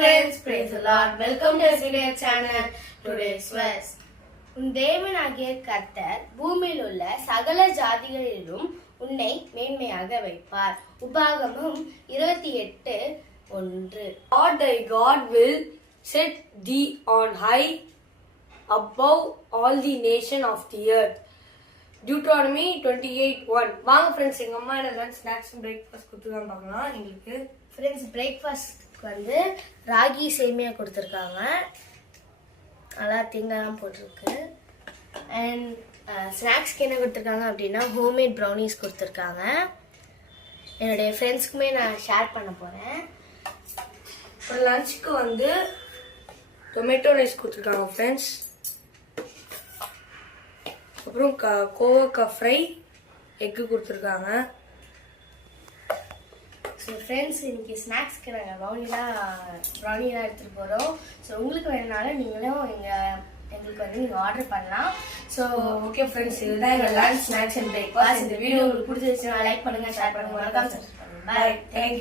friends, praise the Lord. Welcome to SVDA channel. Today's verse. உன் தேவனாகிய கர்த்தர் பூமியில் உள்ள சகல ஜாதிகளிலும் உன்னை மேன்மையாக வைப்பார். உபாகமம் 28:1. Lord thy God will set thee on high above all the nation of the earth. Deuteronomy 28:1. வாங்க ஃப்ரெண்ட்ஸ், எங்க அம்மா என்ன ஸ்நாக்ஸ் பிரேக்ஃபாஸ்ட் கொடுத்துதான் பார்க்கலாம். எங்களுக்கு ஃப்ரெண்ட்ஸ் பிரேக்ஃபாஸ்ட்க்கு வந்து ராகி சேமியா கொடுத்துருக்காங்க. நல்லா தேங்காய்லாம் போட்டிருக்கு. அண்ட் ஸ்நாக்ஸ்க்கு என்ன கொடுத்துருக்காங்க அப்படின்னா ஹோம்மேட் ப்ரௌனிஸ் கொடுத்துருக்காங்க. என்னுடைய ஃப்ரெண்ட்ஸ்க்குமே நான் ஷேர் பண்ண போகிறேன். அப்புறம் லஞ்சுக்கு வந்து டொமேட்டோ ரைஸ் கொடுத்துருக்காங்க ஃப்ரெண்ட்ஸ். அப்புறம் கோவக்காய் ஃப்ரை எக்கு கொடுத்துருக்காங்க. ஸோ ஃப்ரெண்ட்ஸ் இன்னைக்கு ஸ்நாக்ஸ்க்கு நாங்கள் ப்ரௌனிலாம் எடுத்துகிட்டு போகிறோம். ஸோ உங்களுக்கு வேணுனாலும் நீங்களும் எங்களுக்கு வந்து நீங்கள் ஆர்டர் பண்ணலாம். ஸோ ஓகே ஃப்ரெண்ட்ஸ், இதுதான் எங்கள் லஞ்ச் ஸ்நாக்ஸ் அண்ட் பிரேக்ஃபாஸ்ட். இந்த வீடியோ உங்களுக்கு பிடிச்சிருச்சுன்னா லைக் பண்ணுங்கள், ஷேர் பண்ணுங்கள், மறக்காம சப்ஸ்கிரைப் பண்ணுங்கள். பாய், தேங்க்யூ.